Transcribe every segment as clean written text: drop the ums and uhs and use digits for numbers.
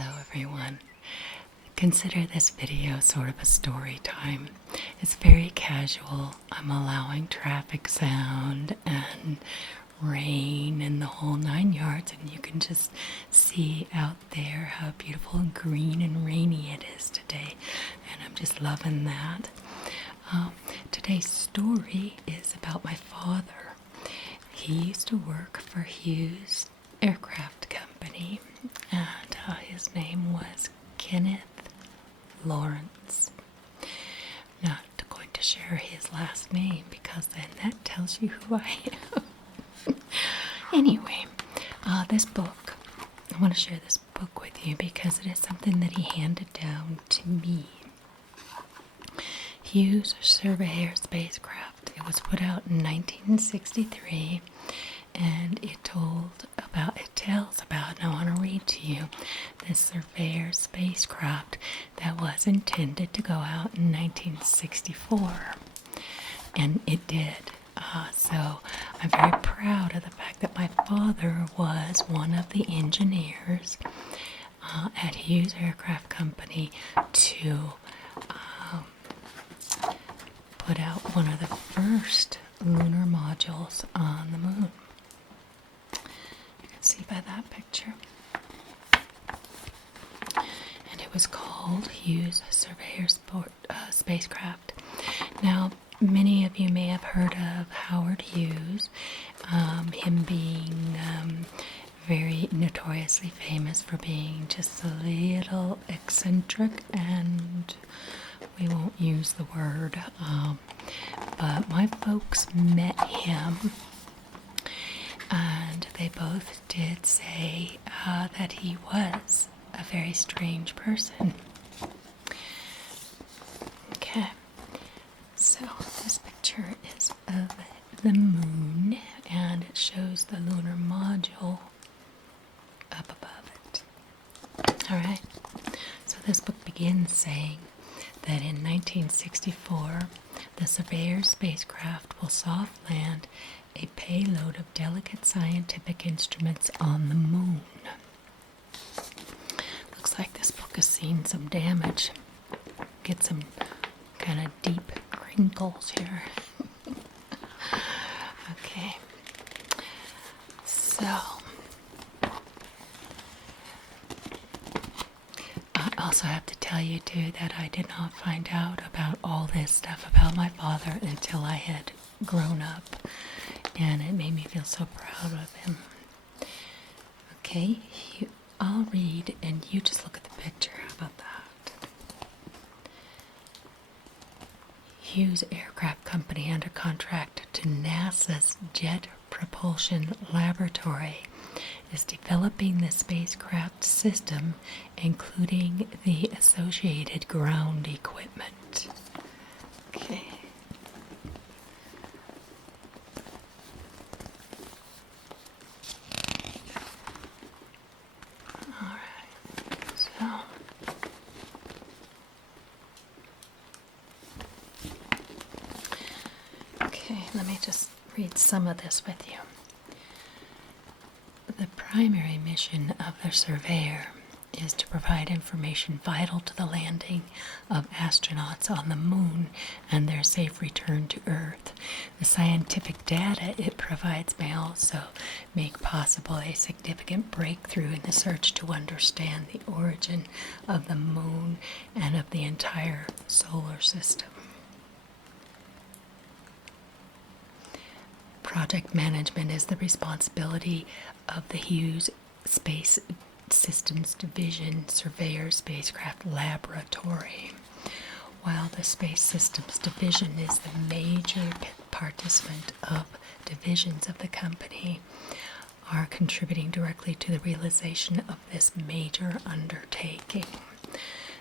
Hello everyone. Consider this video sort of a story time. It's very casual. I'm allowing traffic sound and rain and the whole 9 yards, and you can just see out there how beautiful and green and rainy it is today, and I'm just loving that. Today's story is about my father. He used to work for Hughes Aircraft Company, and his name was Kenneth Lawrence. Not going to share his last name because then that tells you who I am. Anyway, this book, I want to share this book with you because it is something that he handed down to me. Hughes Surveyor Spacecraft. It was put out in 1963, and it tells about, and I want to read to you, the Surveyor Spacecraft that was intended to go out in 1964, and it did. So I'm very proud of the fact that my father was one of the engineers at Hughes Aircraft Company to put out one of the first lunar modules on the moon. You can see by that picture. And it was called Hughes Surveyor Spacecraft. Now, many of you may have heard of Howard Hughes, him being very notoriously famous for being just a little eccentric, and we won't use the word, but my folks met him, and they both did say that he was a very strange person. Okay, so this picture is of the moon, and it shows the lunar module up above it. Alright, so this book begins saying that in 1964, the Surveyor Spacecraft will soft land a payload of delicate scientific instruments on the moon. Looks like this book has seen some damage. Get some kind of deep crinkles here. Okay. So, I also have to tell you too that I did not find out about all this stuff about my father until I had grown up, and it made me feel so proud of him. Okay, I'll read and you just look at the picture. How about that? Hughes Aircraft Company under contract to NASA's Jet Propulsion Laboratory is developing the spacecraft system, including the associated ground equipment. Okay. Alright, so okay, let me just read some of this with you. The primary mission of the Surveyor is to provide information vital to the landing of astronauts on the moon and their safe return to Earth. The scientific data it provides may also make possible a significant breakthrough in the search to understand the origin of the moon and of the entire solar system. Project management is the responsibility of the Hughes Space Systems Division Surveyor Spacecraft Laboratory. While the Space Systems Division is the major participant of divisions of the company, are contributing directly to the realization of this major undertaking.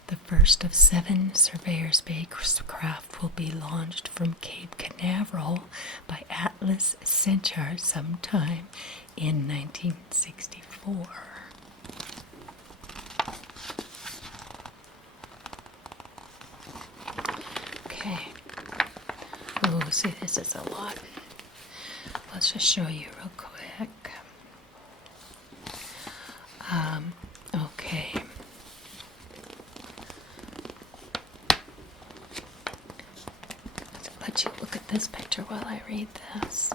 The first of 7 Surveyor spacecraft will be launched from Cape Canaveral by Atlas Centaur sometime in 1964. Okay. Oh, see, this is a lot. Let's just show you real quick. Okay. this picture while I read this.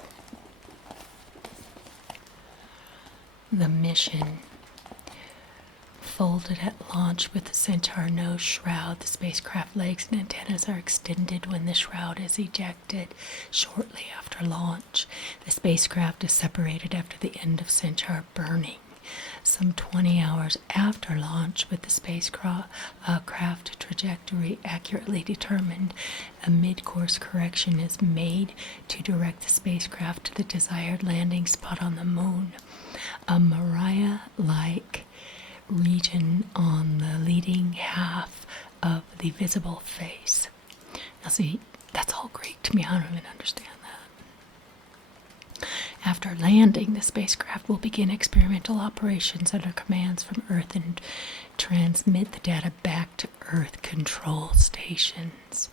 The mission. Folded at launch with the Centaur nose shroud, the spacecraft legs and antennas are extended when the shroud is ejected shortly after launch. The spacecraft is separated after the end of Centaur burning. Some 20 hours after launch, with the spacecraft trajectory accurately determined, a mid-course correction is made to direct the spacecraft to the desired landing spot on the moon. A Mariah-like region on the leading half of the visible face. Now see, that's all Greek to me. I don't even understand that. After landing, the spacecraft will begin experimental operations under commands from Earth and transmit the data back to Earth control stations.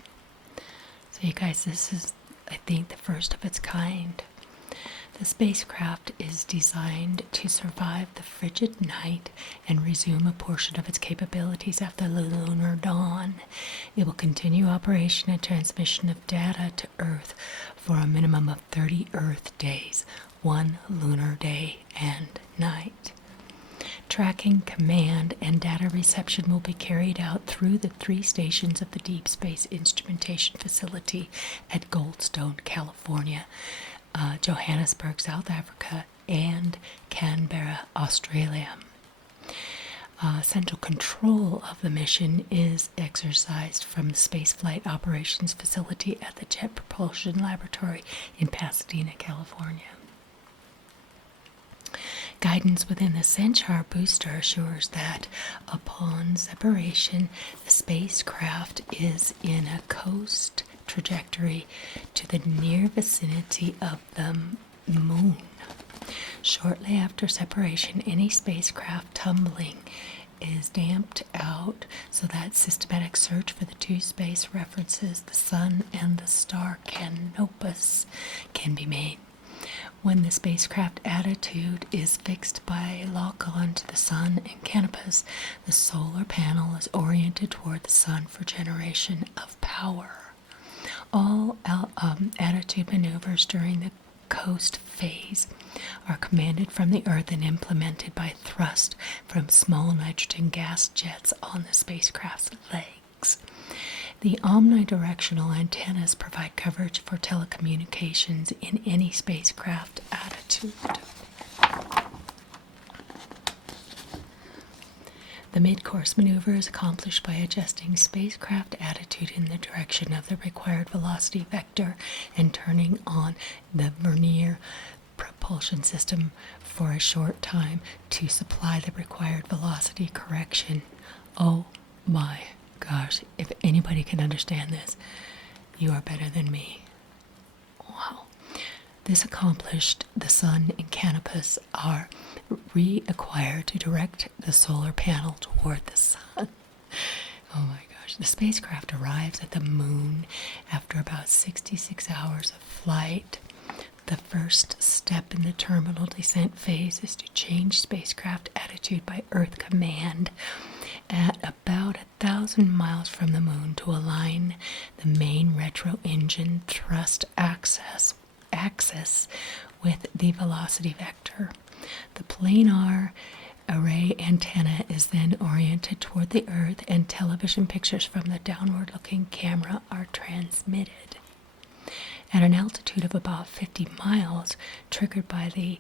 So you guys, this is, I think, the first of its kind. The spacecraft is designed to survive the frigid night and resume a portion of its capabilities after the lunar dawn. It will continue operation and transmission of data to Earth for a minimum of 30 Earth days, 1 lunar day and night. Tracking, command, and data reception will be carried out through the 3 stations of the Deep Space Instrumentation Facility at Goldstone, California, Johannesburg, South Africa, and Canberra, Australia. Central control of the mission is exercised from the Spaceflight Operations Facility at the Jet Propulsion Laboratory in Pasadena, California. Guidance within the Centaur booster assures that upon separation, the spacecraft is in a coast trajectory to the near vicinity of the moon. Shortly after separation, any spacecraft tumbling is damped out so that systematic search for the 2 space references, the Sun and the star Canopus, can be made. When the spacecraft attitude is fixed by lock-on to the Sun and Canopus, the solar panel is oriented toward the Sun for generation of power. All attitude maneuvers during the coast phase are commanded from the Earth and implemented by thrust from small nitrogen gas jets on the spacecraft's legs. The omnidirectional antennas provide coverage for telecommunications in any spacecraft attitude. The mid-course maneuver is accomplished by adjusting spacecraft attitude in the direction of the required velocity vector and turning on the vernier propulsion system for a short time to supply the required velocity correction. Oh my gosh, if anybody can understand this, you are better than me. Wow. This accomplished, the Sun and Canopus are reacquired to direct the solar panel toward the Sun. Oh my gosh. The spacecraft arrives at the moon after about 66 hours of flight. The first step in the terminal descent phase is to change spacecraft attitude by Earth command at about 1,000 miles from the moon to align the main retro engine thrust axis with the velocity vector. The planar array antenna is then oriented toward the Earth, and television pictures from the downward-looking camera are transmitted. At an altitude of about 50 miles, triggered by the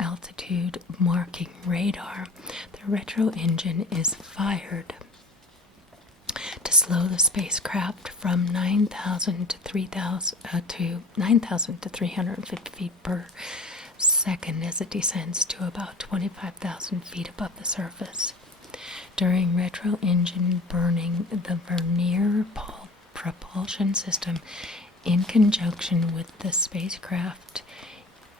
altitude marking radar, the retro engine is fired to slow the spacecraft from 9,000 to 9,350 feet per second as it descends to about 25,000 feet above the surface. During retro engine burning, the vernier propulsion system, in conjunction with the spacecraft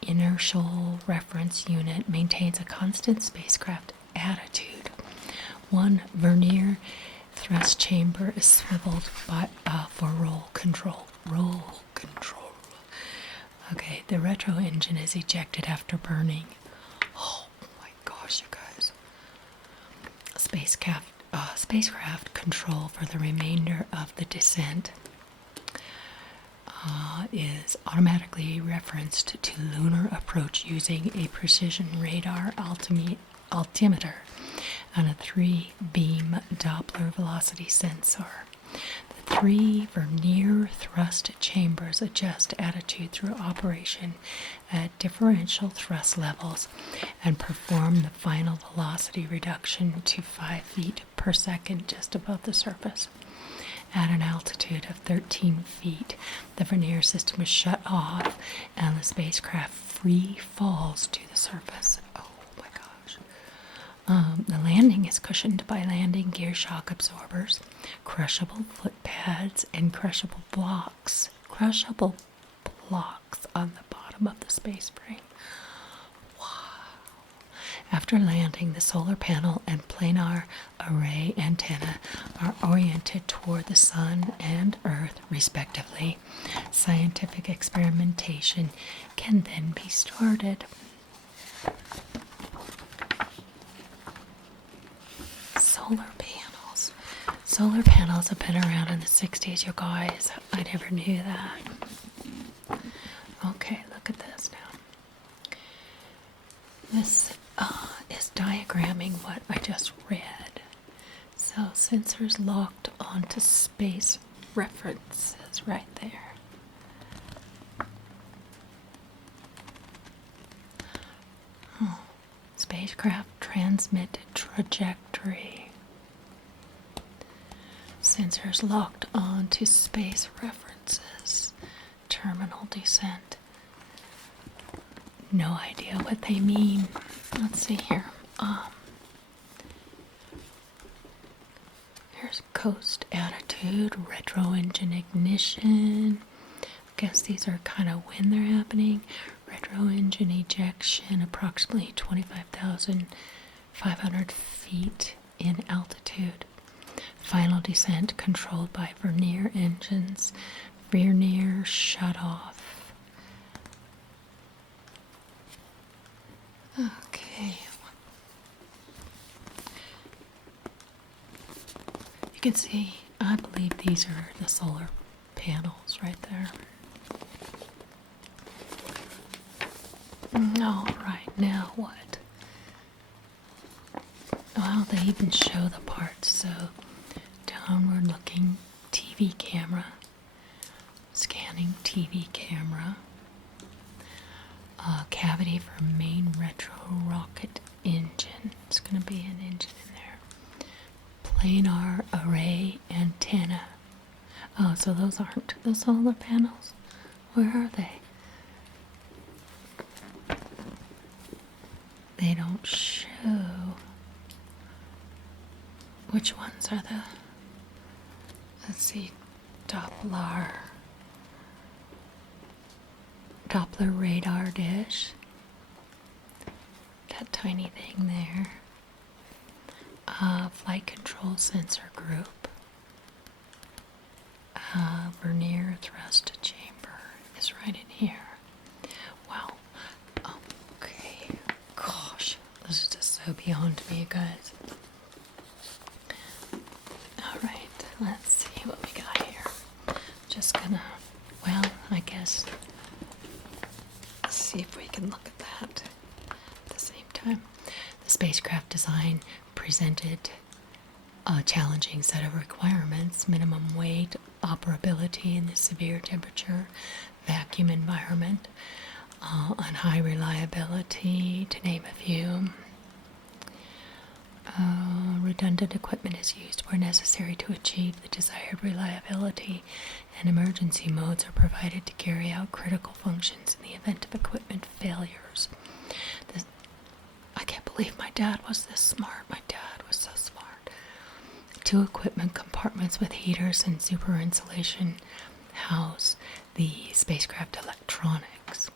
inertial reference unit, maintains a constant spacecraft attitude. One vernier thrust chamber is swiveled for roll control. Okay, the retro engine is ejected after burning. Oh my gosh, you guys. Spacecraft control for the remainder of the descent. is automatically referenced to lunar approach using a precision radar altimeter and a 3-beam Doppler velocity sensor. The 3 vernier thrust chambers adjust attitude through operation at differential thrust levels and perform the final velocity reduction to 5 feet per second just above the surface. At an altitude of 13 feet, the vernier system is shut off and the spacecraft free falls to the surface. Oh my gosh. The landing is cushioned by landing gear shock absorbers, crushable foot pads, and crushable blocks on the bottom of the space frame. After landing, the solar panel and planar array antenna are oriented toward the Sun and Earth, respectively. Scientific experimentation can then be started. Solar panels. Solar panels have been around in the 60s, you guys. I never knew that. Okay, look at this now. This is diagramming what I just read. So sensors locked onto space references right there. Spacecraft transmit trajectory. Sensors locked onto space references. Terminal descent. No idea what they mean. Let's see here. Here's coast attitude, retro engine ignition. I guess these are kind of when they're happening. Retro engine ejection, approximately 25,500 feet in altitude. Final descent controlled by vernier engines. Vernier shut off. Okay. You can see, I believe these are the solar panels right there. All right, now what? Well, they even show the parts. So, downward looking TV camera, scanning TV camera. Cavity for main retro rocket engine. It's going to be an engine in there. Planar array antenna. Oh, so those aren't the solar panels? Where are they? They don't show. Which ones are the... Let's see. Doppler radar dish. That tiny thing there. Flight control sensor group. Vernier thrust chamber is right in here. Wow. Okay. Gosh, this is just so beyond me, you guys. Alright, let's see what we got here. Just gonna, well, I guess, see if we can look at that at the same time. The spacecraft design presented a challenging set of requirements: minimum weight, operability in the severe temperature, vacuum environment, and high reliability, to name a few. Redundant equipment is used where necessary to achieve the desired reliability, and emergency modes are provided to carry out critical functions in the event of equipment failures. I can't believe my dad was this smart. My dad was so smart. 2 equipment compartments with heaters and super insulation house the spacecraft electronics.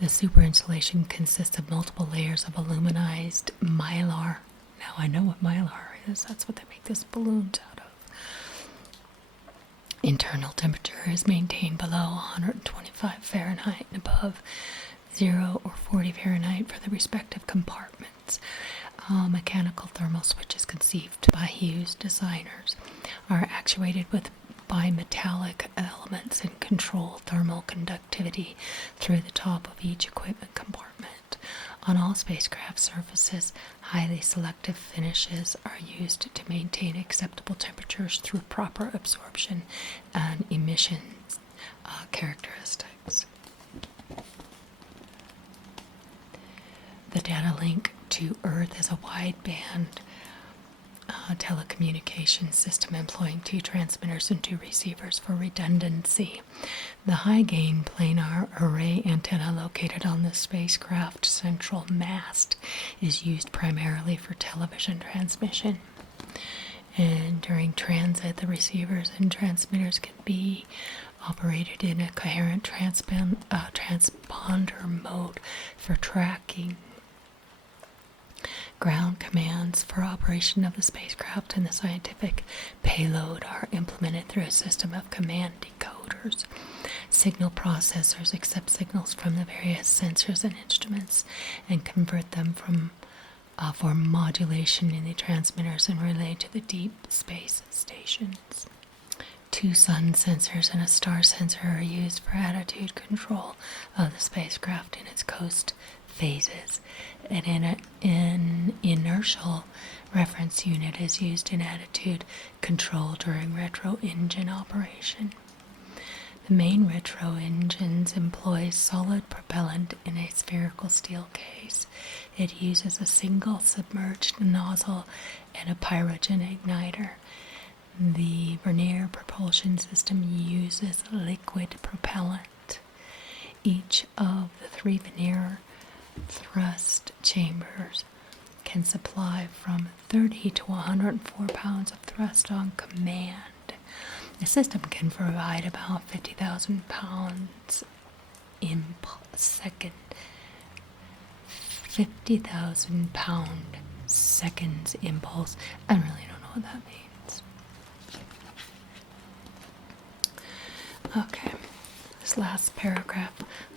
The super insulation consists of multiple layers of aluminized mylar. Now I know what mylar is. That's what they make this balloons out of. Internal temperature is maintained below 125 Fahrenheit and above 0 or 40 Fahrenheit for the respective compartments. Mechanical thermal switches conceived by Hughes designers are actuated with bimetallic elements and control thermal conductivity through the top of each equipment compartment. On all spacecraft surfaces, highly selective finishes are used to maintain acceptable temperatures through proper absorption and emission characteristics. The data link to Earth is a wideband telecommunications system employing 2 transmitters and 2 receivers for redundancy. The high-gain planar array antenna located on the spacecraft central mast is used primarily for television transmission. And during transit, the receivers and transmitters can be operated in a coherent transponder mode for tracking. Ground commands for operation of the spacecraft and the scientific payload are implemented through a system of command decoders. Signal processors accept signals from the various sensors and instruments and convert them for modulation in the transmitters and relay to the deep space stations. 2 sun sensors and a star sensor are used for attitude control of the spacecraft in its coast phases. An inertial reference unit is used in attitude control during retro engine operation. The main retro engines employ solid propellant in a spherical steel case. It uses a single submerged nozzle and a pyrogen igniter. The vernier propulsion system uses liquid propellant. Each of the 3 vernier thrust chambers can supply from 30 to 104 pounds of thrust on command. The system can provide about 50,000 pounds second, 50,000 pound seconds impulse. I really don't know what that means. Okay, this last paragraph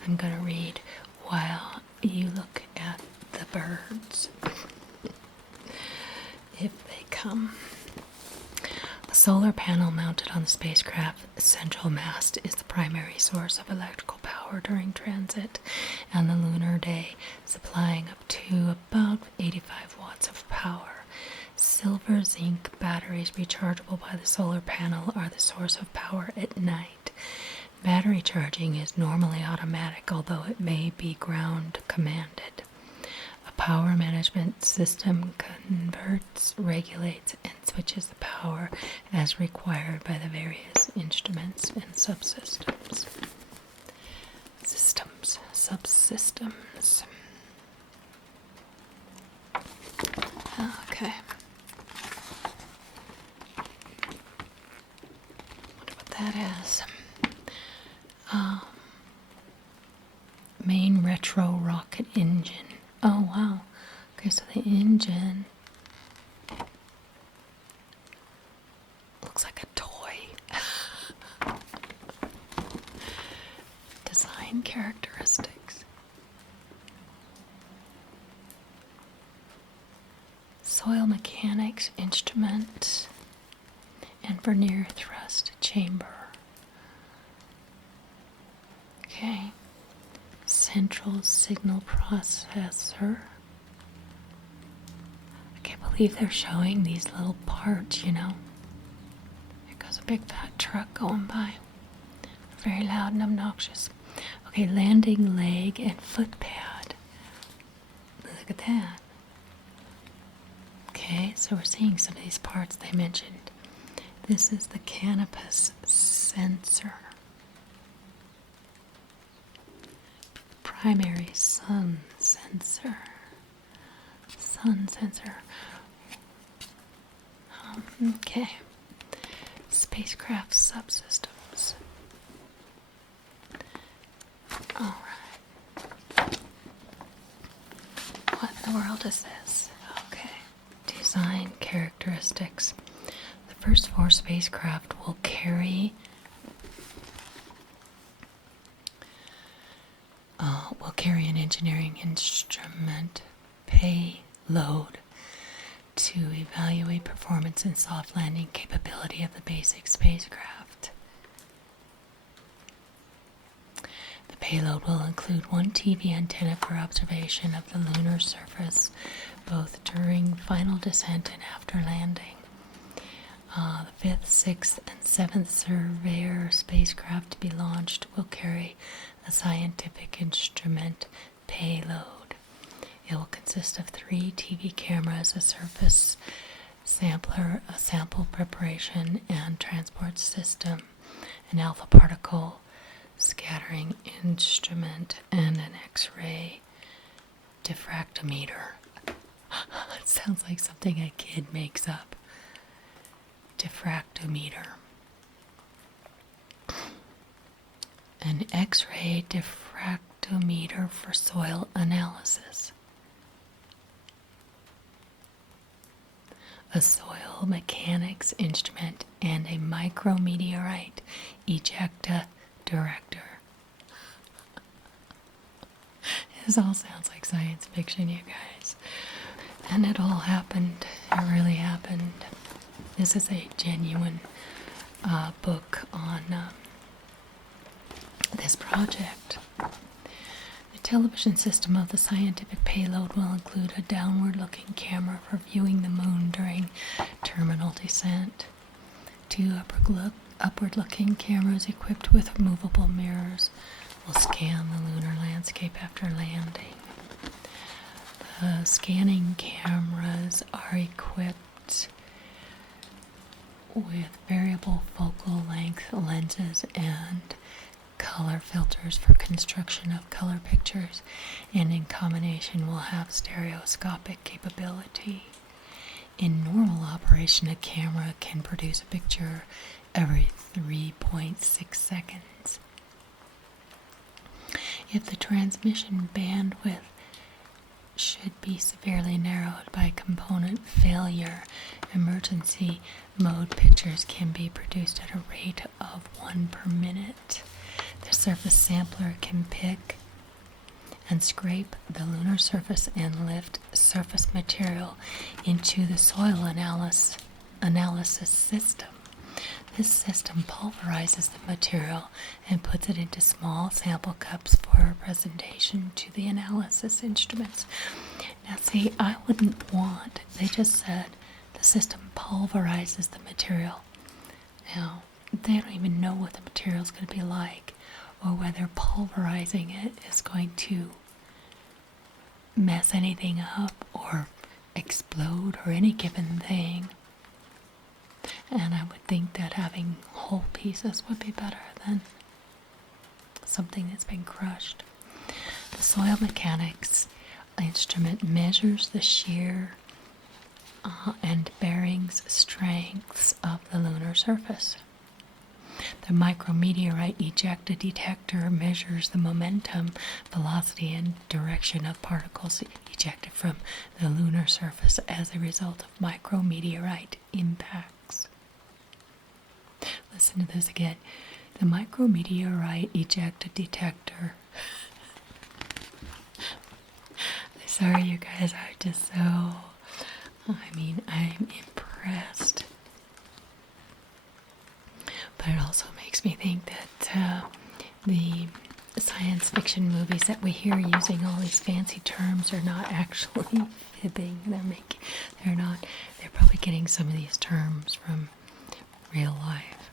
I'm going to read while you look at the birds, if they come. The solar panel mounted on the spacecraft's central mast is the primary source of electrical power during transit and the lunar day, supplying up to about 85 watts of power. Silver zinc batteries rechargeable by the solar panel are the source of power at night. Battery charging is normally automatic, although it may be ground commanded. A power management system converts, regulates, and switches the power as required by the various instruments and subsystems. Subsystems. Okay. Wonder what that is. Main retro rocket engine. Oh wow. Okay, so the engine looks like a toy. Design characteristics. Soil mechanics instrument and vernier thrust chamber. Okay. Central signal processor. I can't believe they're showing these little parts, you know. There goes a big fat truck going by. Very loud and obnoxious. Okay, landing leg and foot pad. Look at that. Okay, so we're seeing some of these parts they mentioned. This is the canopus sensor. Primary sun sensor. Okay. Spacecraft subsystems. Alright. What in the world is this? Okay. Design characteristics. The first 4 spacecraft will carry an engineering instrument payload to evaluate performance and soft landing capability of the basic spacecraft. payload will include one TV antenna for observation of the lunar surface, both during final descent and after landing. The 5th, 6th, and 7th Surveyor spacecraft to be launched will carry a scientific instrument payload. It will consist of 3 TV cameras, a surface sampler, a sample preparation and transport system, an alpha particle scattering instrument, and an X-ray diffractometer. It sounds like something a kid makes up. Diffractometer. An X-ray diffractometer for soil analysis. A soil mechanics instrument and a micrometeorite ejecta director. This all sounds like science fiction, you guys. And it all happened. It really happened. This is a genuine book on this project. The television system of the scientific payload will include a downward-looking camera for viewing the moon during terminal descent. 2 upward-looking cameras equipped with movable mirrors will scan the lunar landscape after landing. The scanning cameras are equipped with variable focal length lenses and color filters for construction of color pictures, and in combination will have stereoscopic capability. In normal operation, a camera can produce a picture every 3.6 seconds. If the transmission bandwidth should be severely narrowed by component failure, emergency mode pictures can be produced at a rate of 1 per minute. The surface sampler can pick and scrape the lunar surface and lift surface material into the soil analysis system. This system pulverizes the material and puts it into small sample cups for presentation to the analysis instruments. Now see, I wouldn't want, they just said the system pulverizes the material. Now, they don't even know what the material is going to be like, or whether pulverizing it is going to mess anything up or explode or any given thing. And I would think that having whole pieces would be better than something that's been crushed. The soil mechanics instrument measures the shear and bearings strengths of the lunar surface. The micrometeorite ejecta detector measures the momentum, velocity, and direction of particles ejected from the lunar surface as a result of micrometeorite impacts. Listen to this again. The micrometeorite ejecta detector. Sorry, you guys, I'm impressed. But it also makes me think that the science fiction movies that we hear using all these fancy terms are not actually fibbing. They're probably getting some of these terms from real life.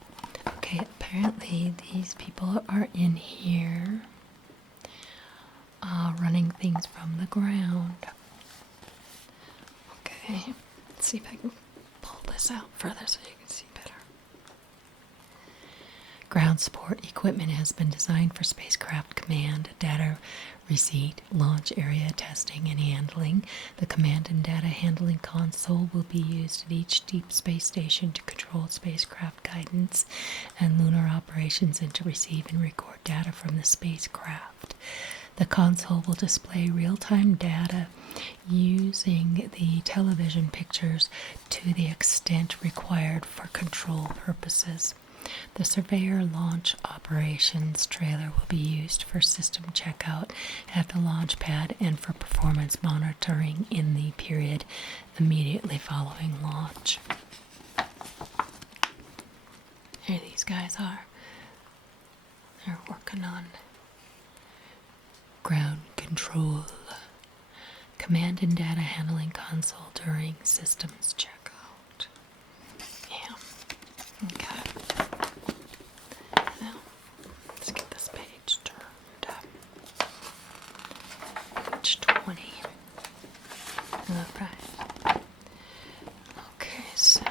Okay, apparently these people are in here running things from the ground. Okay, let's see if I can pull this out further so you can see better. Ground support equipment has been designed for spacecraft command, data receipt, launch area testing, and handling. The command and data handling console will be used at each deep space station to control spacecraft guidance and lunar operations and to receive and record data from the spacecraft. The console will display real-time data using the television pictures to the extent required for control purposes. The Surveyor launch operations trailer will be used for system checkout at the launch pad and for performance monitoring in the period immediately following launch. Here these guys are. They're working on ground control. Command and data handling console during systems checkout. Yeah. Okay. Now, let's get this page turned up. Page 20. Alright. Okay, so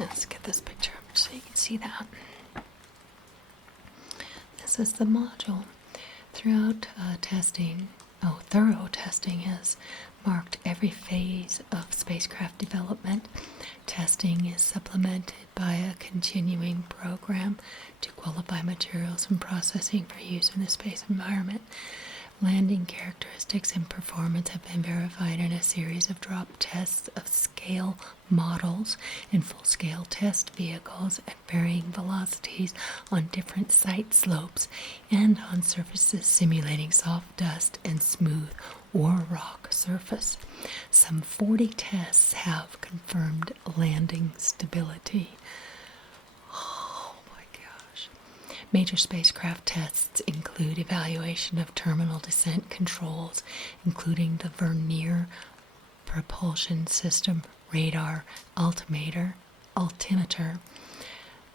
let's get this picture up so you can see that. This is the module. Throughout thorough testing has marked every phase of spacecraft development. Testing is supplemented by a continuing program to qualify materials and processing for use in the space environment. Landing characteristics and performance have been verified in a series of drop tests of scale models and full-scale test vehicles at varying velocities on different site slopes and on surfaces simulating soft dust and smooth or rock surface. Some 40 tests have confirmed landing stability. Major spacecraft tests include evaluation of terminal descent controls, including the vernier propulsion system, radar, altimeter.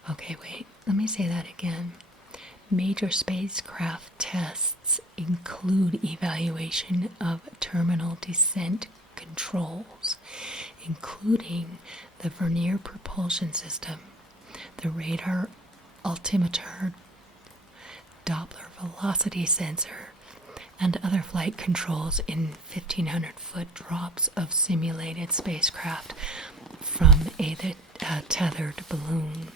Okay, wait, let me say that again. Major spacecraft tests include evaluation of terminal descent controls, including the vernier propulsion system, the radar, altimeter, Doppler velocity sensor, and other flight controls in 1,500-foot drops of simulated spacecraft from a tethered balloon.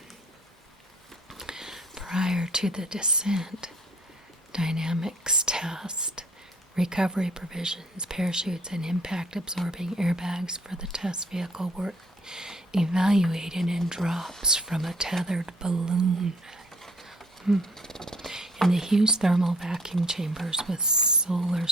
Prior to the descent, dynamics test, recovery provisions, parachutes, and impact-absorbing airbags for the test vehicle were evaluated in drops from a tethered balloon. In the Hughes thermal vacuum chambers with solar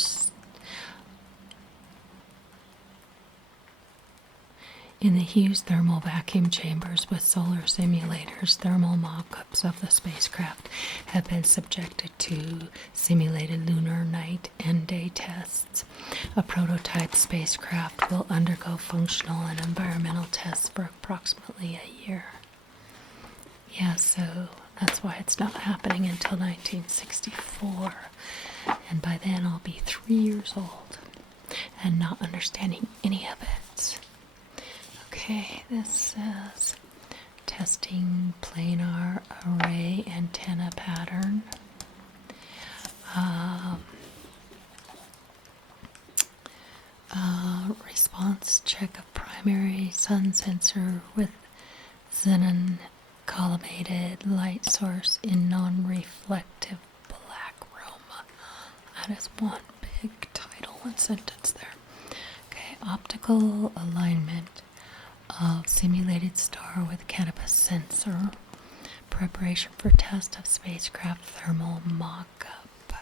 simulators, thermal mock-ups of the spacecraft have been subjected to simulated lunar night and day tests. A prototype spacecraft will undergo functional and environmental tests for approximately a year. Yeah, so that's why it's not happening until 1964. And by then I'll be 3 years old and not understanding any of it. Okay, this says testing planar array antenna pattern. Response check of primary sun sensor with xenon collimated light source in non-reflective black room. That is one big title and sentence there. Okay, optical alignment of simulated star with cannabis sensor. Preparation for test of spacecraft thermal mock-up.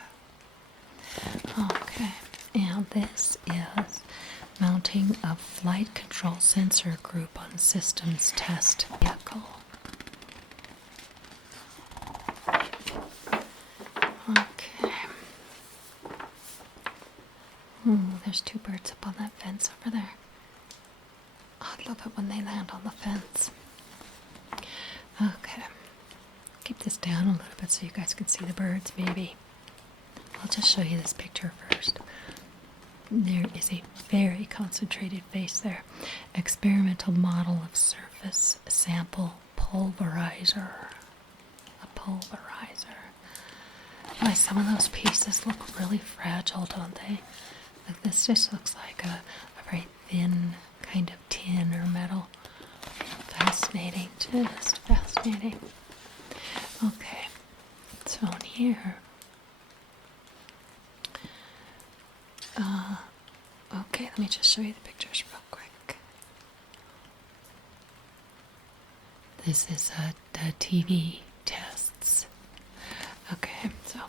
Okay, and this is mounting of flight control sensor group on systems test vehicle. Okay. There's two birds up on that fence over there. I love it when they land on the fence. Okay. Keep this down a little bit so you guys can see the birds, maybe. I'll just show you this picture first. There is a very concentrated face there. Experimental model of surface sample pulverizer. A pulverizer. Boy, some of those pieces look really fragile, don't they? Like this just looks like a very thin kind of tin or metal. Fascinating, just fascinating. Okay, so on here, okay, let me just show you the pictures real quick. This is the TV tests. Okay, so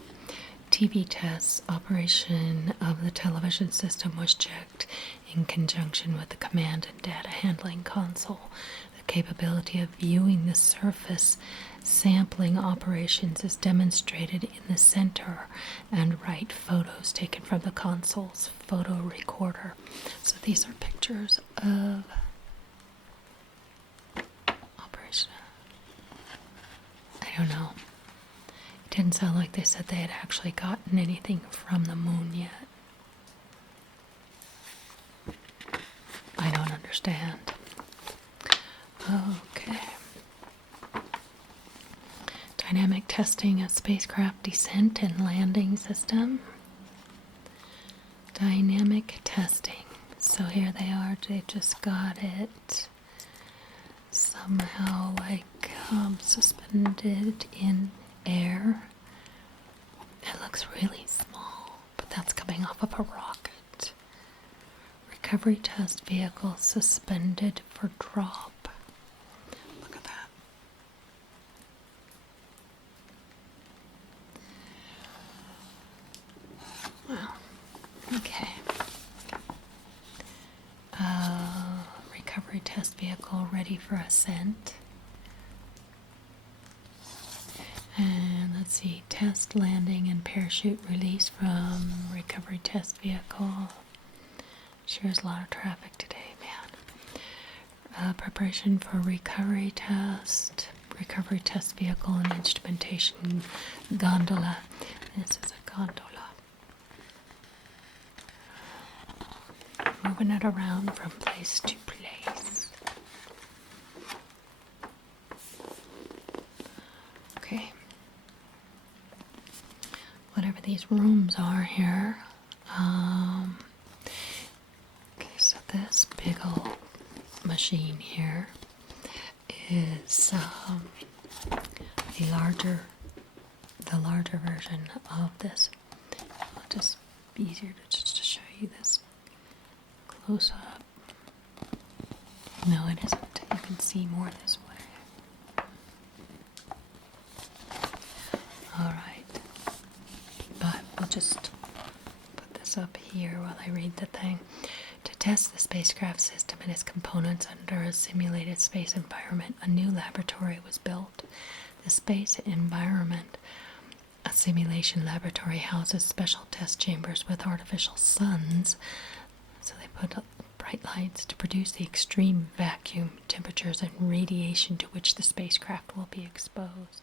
TV tests, operation of the television system was checked in conjunction with the command and data handling console. The capability of viewing the surface. Sampling operations is demonstrated in the center, and right photos taken from the console's photo recorder. So these are pictures of operation. I don't know. It didn't sound like they said they had actually gotten anything from the moon yet. I don't understand. Okay. Dynamic testing of spacecraft descent and landing system. Dynamic testing. So here they are. They just got it somehow suspended in air. It looks really small, but that's coming off of a rocket. Recovery test vehicle suspended for drop. Look at that. Wow. Okay. Recovery test vehicle ready for ascent. And let's see, test landing and parachute release from recovery test vehicle. Sure is a lot of traffic today, man. Preparation for recovery test vehicle and instrumentation gondola. This is a gondola. Moving it around from place to place. Okay. Whatever these rooms are here. Okay, so this big old machine here is the larger version of this. It'll just be easier to show you this close up. No, it isn't. You can see more this way. Alright. But we'll just put this up here while I read the thing. To test the spacecraft system and its components under a simulated space environment, a new laboratory was built. The space environment, a simulation laboratory, houses special test chambers with artificial suns. So they put up bright lights to produce the extreme vacuum temperatures and radiation to which the spacecraft will be exposed.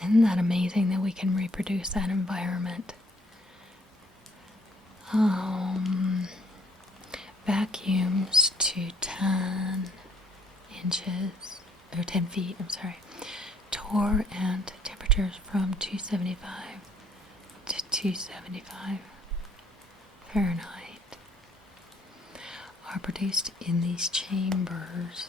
Isn't that amazing that we can reproduce that environment? Vacuums to 10 inches, or 10 feet, I'm sorry. Torr and temperatures from 275 to 275 Fahrenheit are produced in these chambers.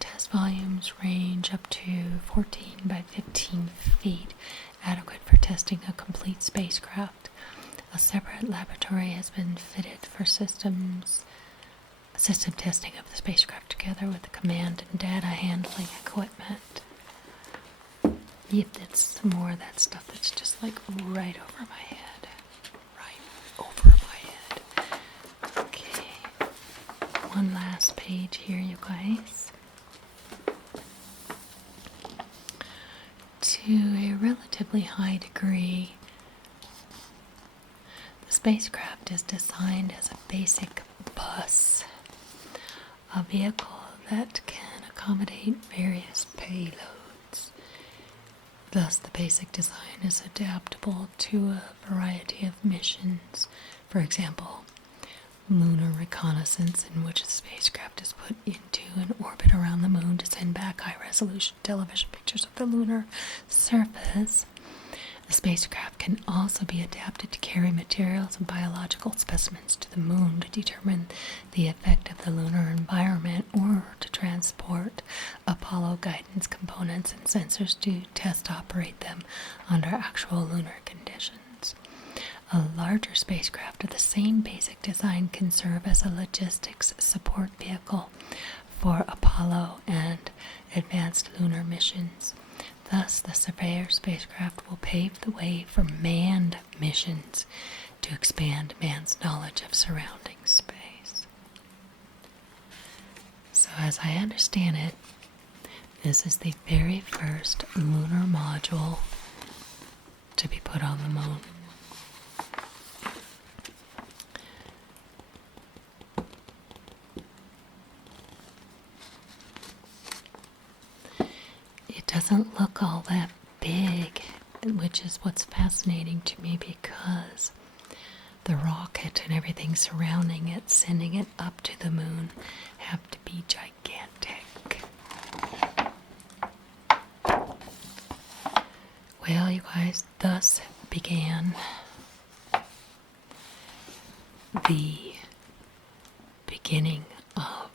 Test volumes range up to 14 by 15 feet, adequate for testing a complete spacecraft. A separate laboratory has been fitted for system testing of the spacecraft together with the command and data handling equipment. Yep, that's some more of that stuff that's just like right over my head. Right over my head. Okay. One last page here, you guys. To a relatively high degree, the spacecraft is designed as a basic bus, a vehicle that can accommodate various payloads. Thus, the basic design is adaptable to a variety of missions. For example, lunar reconnaissance, in which the spacecraft is put into an orbit around the moon to send back high-resolution television pictures of the lunar surface. The spacecraft can also be adapted to carry materials and biological specimens to the moon to determine the effect of the lunar environment, or to transport Apollo guidance components and sensors to test operate them under actual lunar conditions. A larger spacecraft of the same basic design can serve as a logistics support vehicle for Apollo and advanced lunar missions. Thus, the Surveyor spacecraft will pave the way for manned missions to expand man's knowledge of surrounding space. So as I understand it, this is the very first lunar module to be put on the moon. It doesn't look all that big, which is what's fascinating to me, because the rocket and everything surrounding it, sending it up to the moon, have to be gigantic. Well, you guys, thus began the beginning of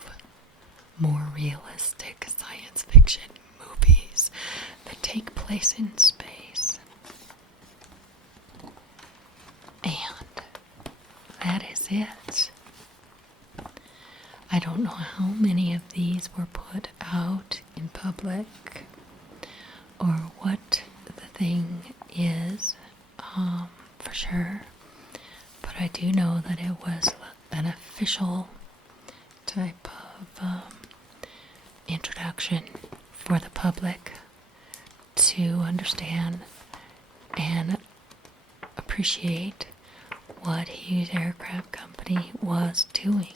more realistic science fiction movies that take place in space. And that is it. I don't know how many of these were put out in public or what the thing is for sure, but I do know that it was an official type of introduction for the public to understand and appreciate what Hughes Aircraft Company was doing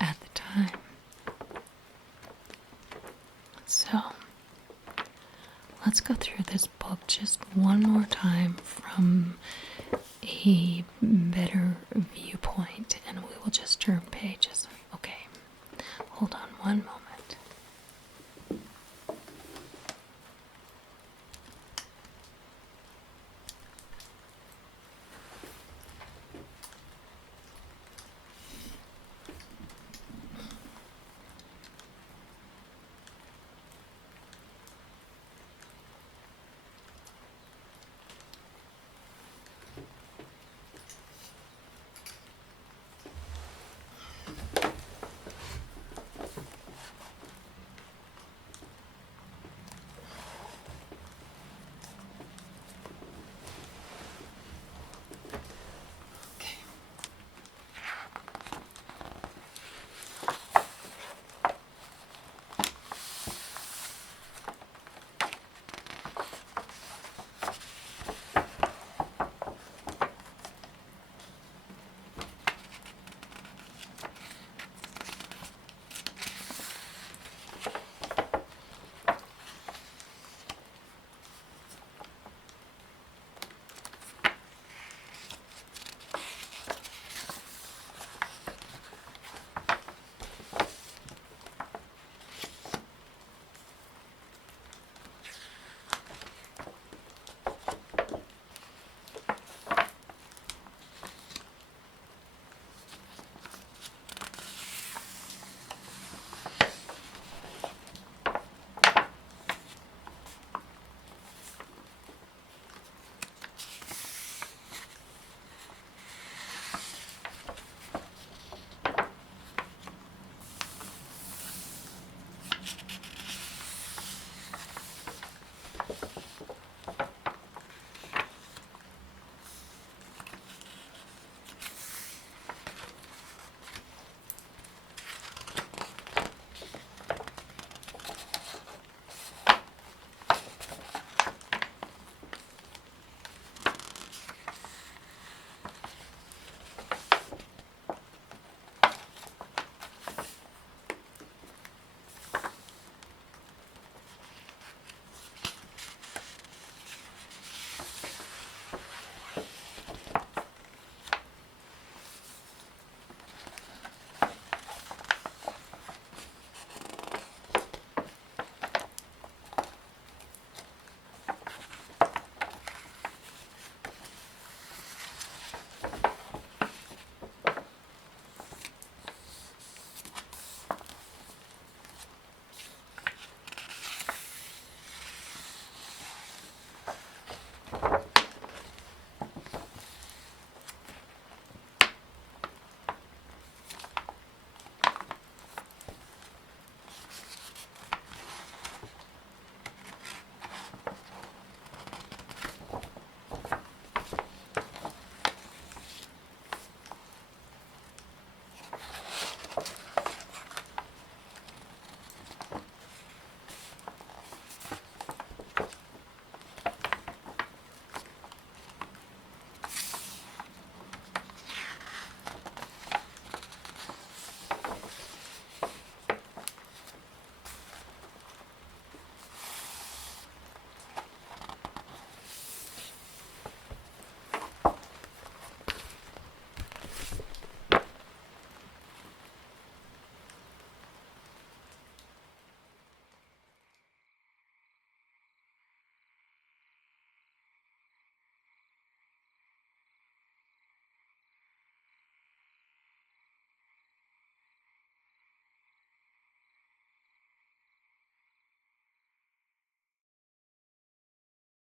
at the time. So, let's go through this book just one more time from a better viewpoint, and we will just turn pages. Okay, hold on one moment.